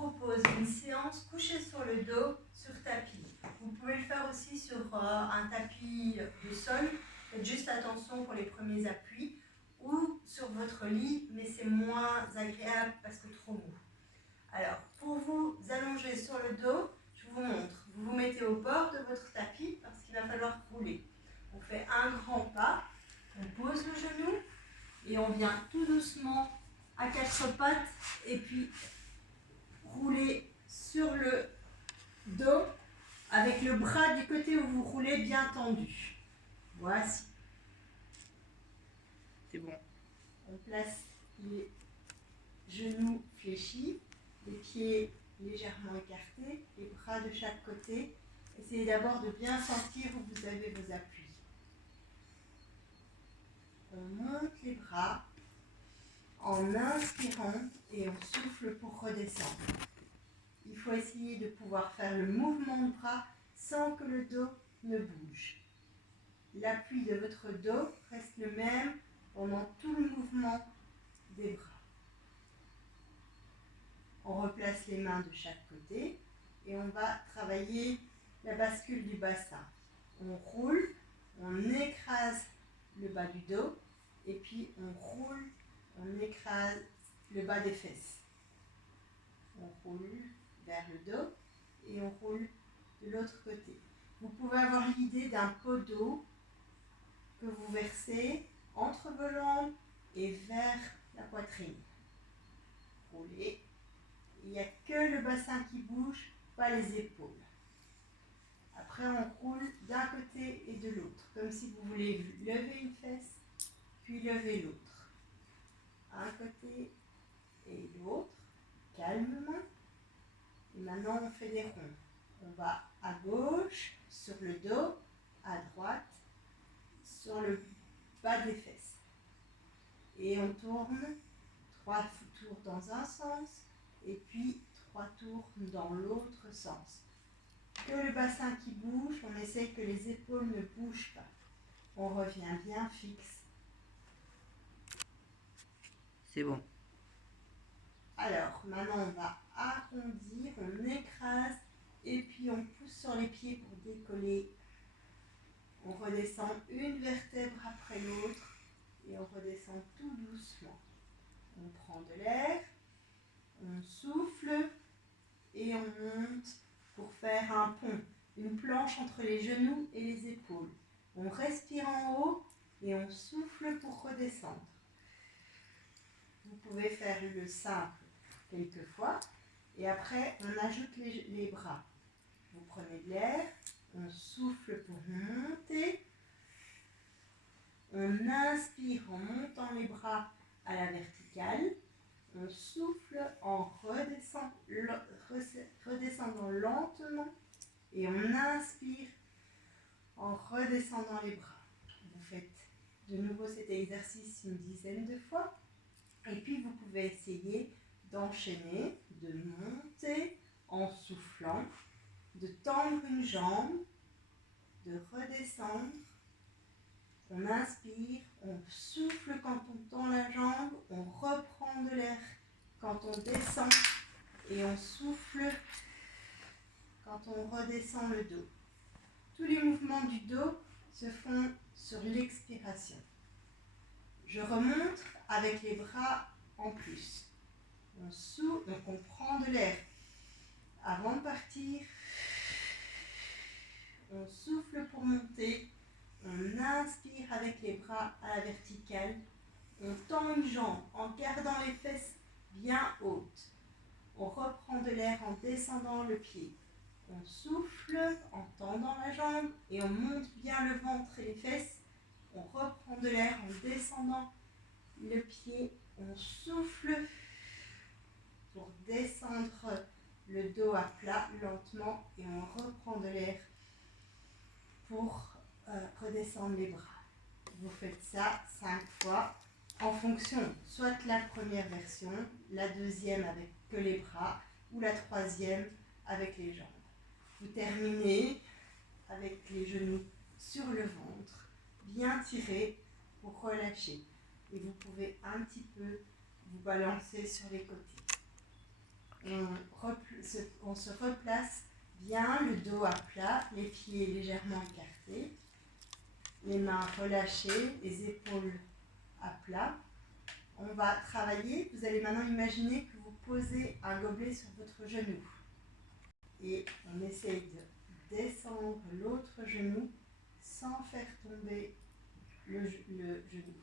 propose une séance couchée sur le dos sur tapis. Vous pouvez le faire aussi sur un tapis de sol. Faites juste attention pour les premiers appuis. Ou sur votre lit, mais c'est moins agréable parce que trop mou. Alors, pour vous allonger sur le dos, je vous montre. Vous vous mettez au bord de votre tapis parce qu'il va falloir rouler. On fait un grand pas, on pose le genou et on vient tout doucement à quatre pattes et puis rouler sur le dos avec le bras du côté où vous roulez bien tendu. Voici. C'est bon. On place les genoux fléchis, les pieds légèrement écartés, les bras de chaque côté. Essayez d'abord de bien sentir où vous avez vos appuis. On monte les bras en inspirant et on souffle pour redescendre. Il faut essayer de pouvoir faire le mouvement de bras sans que le dos ne bouge. L'appui de votre dos reste le même pendant tout le mouvement des bras. On replace les mains de chaque côté et on va travailler la bascule du bassin. On roule, on écrase le bas du dos et puis on roule, on écrase le bas des fesses. On roule vers le dos et on roule de l'autre côté. Vous pouvez avoir l'idée d'un pot d'eau que vous versez entre vos jambes et vers la poitrine. Roulez. Il n'y a que le bassin qui bouge, pas les épaules. Après, on roule d'un côté et de l'autre, comme si vous voulez lever une fesse, puis lever l'autre. Un côté et l'autre, calmement. Et maintenant, on fait des ronds. On va à gauche, sur le dos, à droite, sur le bas des fesses. Et on tourne 3 tours dans un sens, et puis 3 tours dans l'autre sens. Que le bassin qui bouge, on essaye que les épaules ne bougent pas. On revient bien fixe. C'est bon. Alors, maintenant on va arrondir, on écrase, et puis on pousse sur les pieds pour décoller. On redescend une vertèbre après l'autre, et on redescend tout doucement. On prend de l'air, on souffle, et on monte pour faire un pont, une planche entre les genoux et les épaules. On respire en haut et on souffle pour redescendre. Vous pouvez faire le simple quelques fois et après on ajoute les bras. Vous prenez de l'air, on souffle pour monter, on inspire en montant les bras à la verticale. On souffle en redescendant lentement et on inspire en redescendant les bras. Vous faites de nouveau cet exercice une dizaine de fois et puis vous pouvez essayer d'enchaîner, de monter en soufflant, de tendre une jambe, de redescendre. On inspire, on souffle quand on tend la jambe, on reprend de l'air quand on descend et on souffle quand on redescend le dos. Tous les mouvements du dos se font sur l'expiration. Je remonte avec les bras en plus. On souffle, donc on prend de l'air avant de partir. On souffle pour monter. On inspire avec les bras à la verticale. On tend une jambe en gardant les fesses bien hautes. On reprend de l'air en descendant le pied. On souffle en tendant la jambe et on monte bien le ventre et les fesses. On reprend de l'air en descendant le pied. On souffle pour descendre le dos à plat lentement et on reprend de l'air pour redescendre les bras. Vous faites ça 5 fois en fonction, soit la première version, la deuxième avec que les bras, ou la troisième avec les jambes. Vous terminez avec les genoux sur le ventre, bien tirés pour relâcher. Et vous pouvez un petit peu vous balancer sur les côtés. on se replace bien, le dos à plat, les pieds légèrement écartés, les mains relâchées, les épaules à plat. On va travailler, vous allez maintenant imaginer que vous posez un gobelet sur votre genou. Et on essaye de descendre l'autre genou sans faire tomber le genou.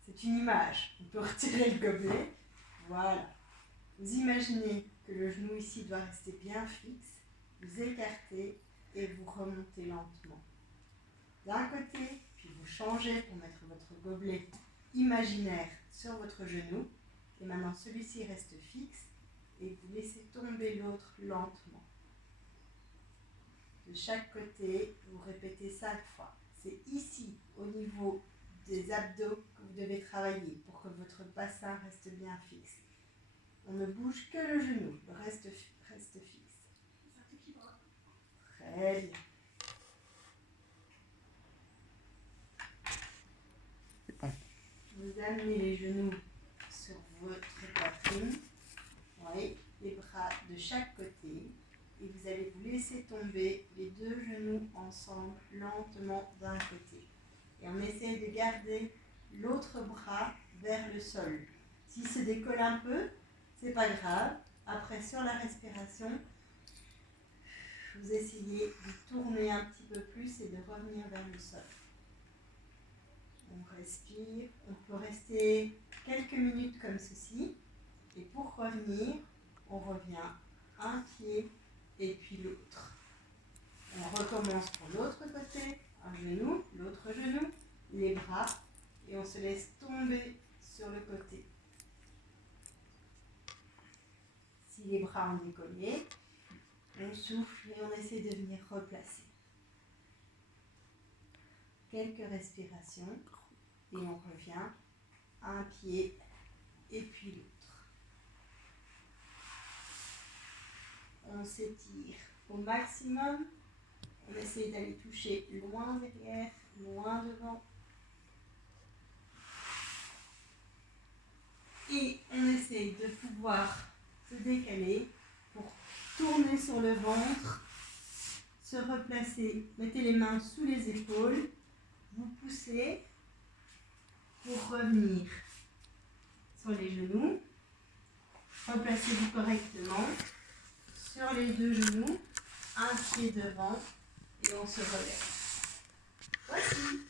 C'est une image. On peut retirer le gobelet. Voilà. Vous imaginez que le genou ici doit rester bien fixe. Vous écartez et vous remontez lentement. D'un côté, puis vous changez pour mettre votre gobelet imaginaire sur votre genou. Et maintenant, celui-ci reste fixe et vous laissez tomber l'autre lentement. De chaque côté, vous répétez 5 fois. C'est ici, au niveau des abdos, que vous devez travailler pour que votre bassin reste bien fixe. On ne bouge que le genou, le reste reste fixe. Très bien. Vous amenez les genoux sur votre poitrine. Oui, les bras de chaque côté. Et vous allez vous laisser tomber les deux genoux ensemble, lentement d'un côté. Et on essaie de garder l'autre bras vers le sol. S'il se décolle un peu, c'est pas grave. Après, sur la respiration, vous essayez de tourner un petit peu plus et de revenir vers le sol. On respire. On peut rester quelques minutes comme ceci. Et pour revenir, on revient un pied et puis l'autre. On recommence pour l'autre côté, un genou, l'autre genou, les bras, et on se laisse tomber sur le côté. Si les bras ont décollé, on souffle et on essaie de venir replacer. Quelques respirations et on revient un pied et puis l'autre. On s'étire au maximum. On essaie d'aller toucher loin derrière, loin devant. Et on essaie de pouvoir se décaler pour tourner sur le ventre, se replacer. Mettez les mains sous les épaules, vous poussez pour revenir sur les genoux. Replacez-vous correctement sur les deux genoux, un pied devant et on se relève. Voici.